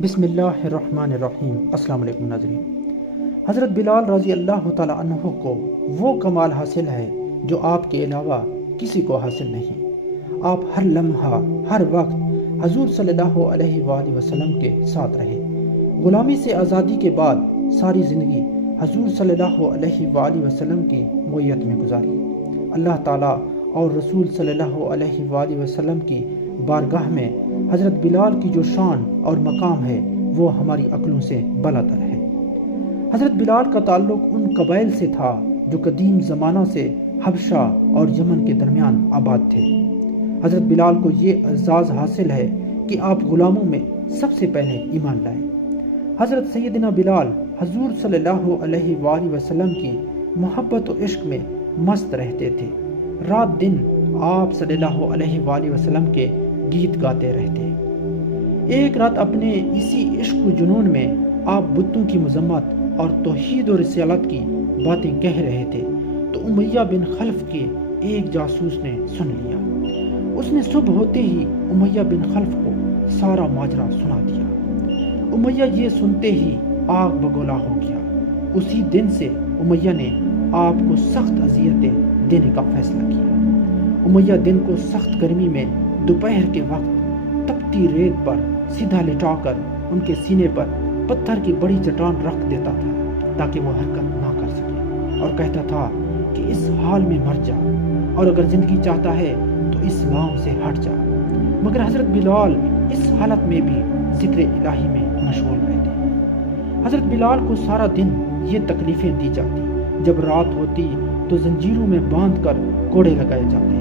بسم اللہ الرحمن الرحیم۔ السلام علیکم ناظرین۔ حضرت بلال رضی اللہ تعالیٰ عنہ کو وہ کمال حاصل ہے جو آپ کے علاوہ کسی کو حاصل نہیں۔ آپ ہر لمحہ ہر وقت حضور صلی اللہ علیہ وآلہ وسلم کے ساتھ رہے۔ غلامی سے آزادی کے بعد ساری زندگی حضور صلی اللہ علیہ وآلہ وسلم کی معیت میں گزاری۔ اللہ تعالیٰ اور رسول صلی اللہ علیہ وآلہ وسلم کی بارگاہ میں حضرت بلال کی جو شان اور مقام ہے وہ ہماری عقلوں سے بالاتر ہے۔ حضرت بلال کا تعلق ان قبائل سے تھا جو قدیم زمانہ سے حبشہ اور یمن کے درمیان آباد تھے۔ حضرت بلال کو یہ اعزاز حاصل ہے کہ آپ غلاموں میں سب سے پہلے ایمان لائے۔ حضرت سیدنا بلال حضور صلی اللہ علیہ وآلہ وسلم کی محبت و عشق میں مست رہتے تھے۔ رات دن آپ صلی اللہ علیہ وآلہ وسلم کے گیت گاتے رہتے۔ ایک رات اپنے اسی عشق و جنون میں آپ بتوں کی مذمت اور توحید و رسالت کی باتیں کہہ رہے تھے تو امیہ بن خلف کے ایک جاسوس نے سن لیا۔ اس نے صبح ہوتے ہی امیہ بن خلف کو سارا ماجرا سنا دیا۔ امیہ یہ سنتے ہی آگ بگولا ہو گیا۔ اسی دن سے امیہ نے آپ کو سخت اذیتیں دینے کا فیصلہ کیا۔ امیہ دن کو سخت گرمی میں دوپہر کے وقت تپتی ریت پر سیدھا لٹا کر ان کے سینے پر پتھر کی بڑی چٹان رکھ دیتا تھا تاکہ وہ حرکت نہ کر سکے، اور کہتا تھا کہ اس حال میں مر جا، اور اگر زندگی چاہتا ہے تو اسلام سے ہٹ جا۔ مگر حضرت بلال اس حالت میں بھی ذکر الہی میں مشغول رہتے۔ حضرت بلال کو سارا دن یہ تکلیفیں دی جاتی۔ جب رات ہوتی تو زنجیروں میں باندھ کر کوڑے لگائے جاتے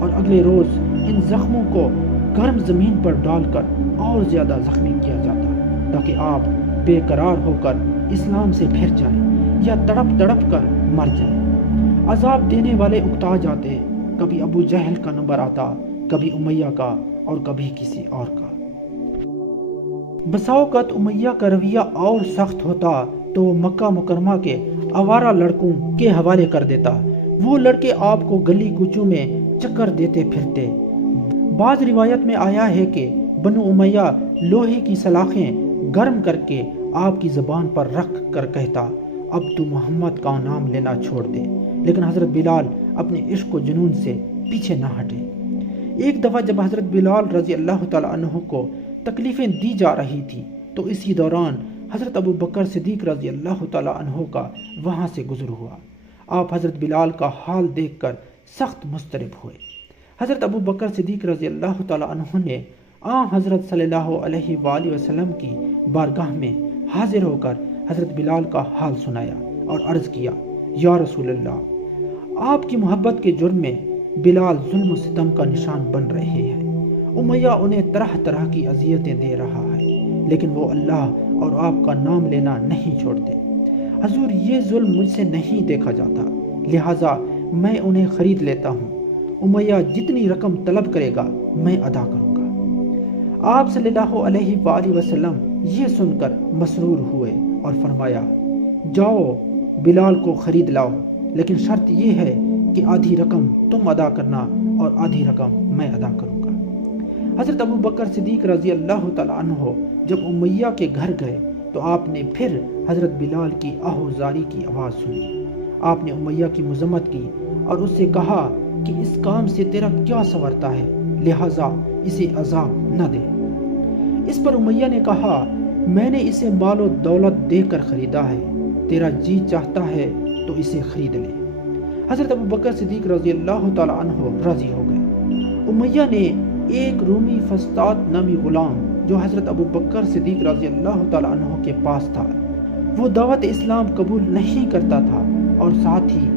اور اگلے روز ان زخموں کو گرم زمین پر ڈال کر اور زیادہ زخمی کیا جاتا تاکہ آپ بے قرار ہو کر اسلام سے پھر جائیں یا تڑپ تڑپ کر مر جائیں۔ عذاب دینے والے اکتا جاتے، کبھی ابو جہل کا نمبر آتا، کبھی امیہ کا، اور کبھی کسی اور کا۔ بسا اوقات امیہ کا رویہ اور سخت ہوتا تو وہ مکہ مکرمہ کے آوارہ لڑکوں کے حوالے کر دیتا۔ وہ لڑکے آپ کو گلی کوچوں میں چکر دیتے پھرتے۔ بعض روایت میں آیا ہے کہ بنو امیہ لوہے کی سلاخیں گرم کر کے آپ کی زبان پر رکھ کر کہتا، اب تو محمد کا نام لینا چھوڑ دے، لیکن حضرت بلال اپنے عشق و جنون سے پیچھے نہ ہٹے۔ ایک دفعہ جب حضرت بلال رضی اللہ تعالیٰ عنہ کو تکلیفیں دی جا رہی تھی تو اسی دوران حضرت ابو بکر صدیق رضی اللہ تعالیٰ عنہ کا وہاں سے گزر ہوا۔ آپ حضرت بلال کا حال دیکھ کر سخت مضطرب ہوئے۔ حضرت ابو بکر صدیق رضی اللہ تعالیٰ عنہ نے حضرت صلی اللہ علیہ وآلہ وسلم کی بارگاہ میں حاضر ہو کر حضرت بلال کا حال سنایا اور عرض کیا، یا رسول اللہ، آپ کی محبت کے جرم میں بلال ظلم و ستم کا نشان بن رہے ہیں۔ امیہ انہیں طرح طرح کی اذیتیں دے رہا ہے، لیکن وہ اللہ اور آپ کا نام لینا نہیں چھوڑتے۔ حضور، یہ ظلم مجھ سے نہیں دیکھا جاتا، لہٰذا میں انہیں خرید لیتا ہوں۔ امیہ جتنی رقم طلب کرے گا میں ادا کروں گا۔ آپ صلی اللہ علیہ وآلہ وسلم یہ سن کر مسرور ہوئے اور فرمایا، جاؤ بلال کو خرید لاؤ، لیکن شرط یہ ہے کہ آدھی رقم تم ادا کرنا اور آدھی رقم میں ادا کروں گا۔ حضرت ابو بکر صدیق رضی اللہ تعالیٰ عنہ جب امیہ کے گھر گئے تو آپ نے پھر حضرت بلال کی آہوزاری کی آواز سنی۔ آپ نے امیہ کی مذمت کی اور اس سے کہا کہ اس کام سے تیرا کیا سنورتا ہے، لہٰذا اسے عذاب نہ دے۔ اس پر امیہ نے کہا، میں نے اسے مال و دولت دے کر خریدا ہے، تیرا جی چاہتا ہے تو اسے خرید لے۔ حضرت ابو بکر صدیق رضی اللہ تعالیٰ عنہ راضی ہو گئے۔ امیہ نے ایک رومی فسطاط نامی غلام جو حضرت ابو بکر صدیق رضی اللہ تعالیٰ عنہ کے پاس تھا، وہ دعوت اسلام قبول نہیں کرتا تھا، اور ساتھ ہی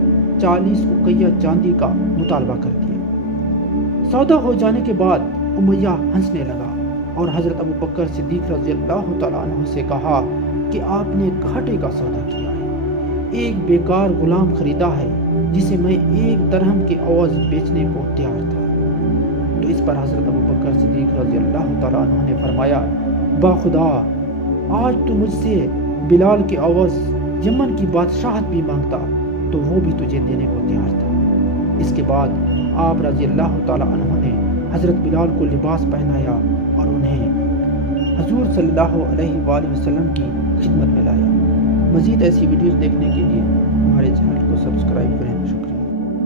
40 اقیہ چاندی کا مطالبہ کر دیا۔ سودا ہو جانے کے بعد امیہ ہنسنے لگا اور حضرت ابو بکر صدیق رضی اللہ تعالیٰ عنہ سے کہا کہ آپ نے گھاٹے کا سودا کیا ہے، ایک بیکار غلام خریدا ہے جسے میں 1 درہم کے عوض بیچنے کو تیار تھا۔ تو اس پر حضرت ابو بکر صدیق رضی اللہ تعالیٰ عنہ نے فرمایا، با خدا، آج تو مجھ سے بلال کے عوض یمن کی بادشاہت بھی مانگتا تو وہ بھی تجھے دینے کو تیار تھا۔ اس کے بعد آپ رضی اللہ تعالیٰ عنہ نے حضرت بلال کو لباس پہنایا اور انہیں حضور صلی اللہ علیہ وآلہ وسلم کی خدمت میں لایا۔ مزید ایسی ویڈیوز دیکھنے کے لیے ہمارے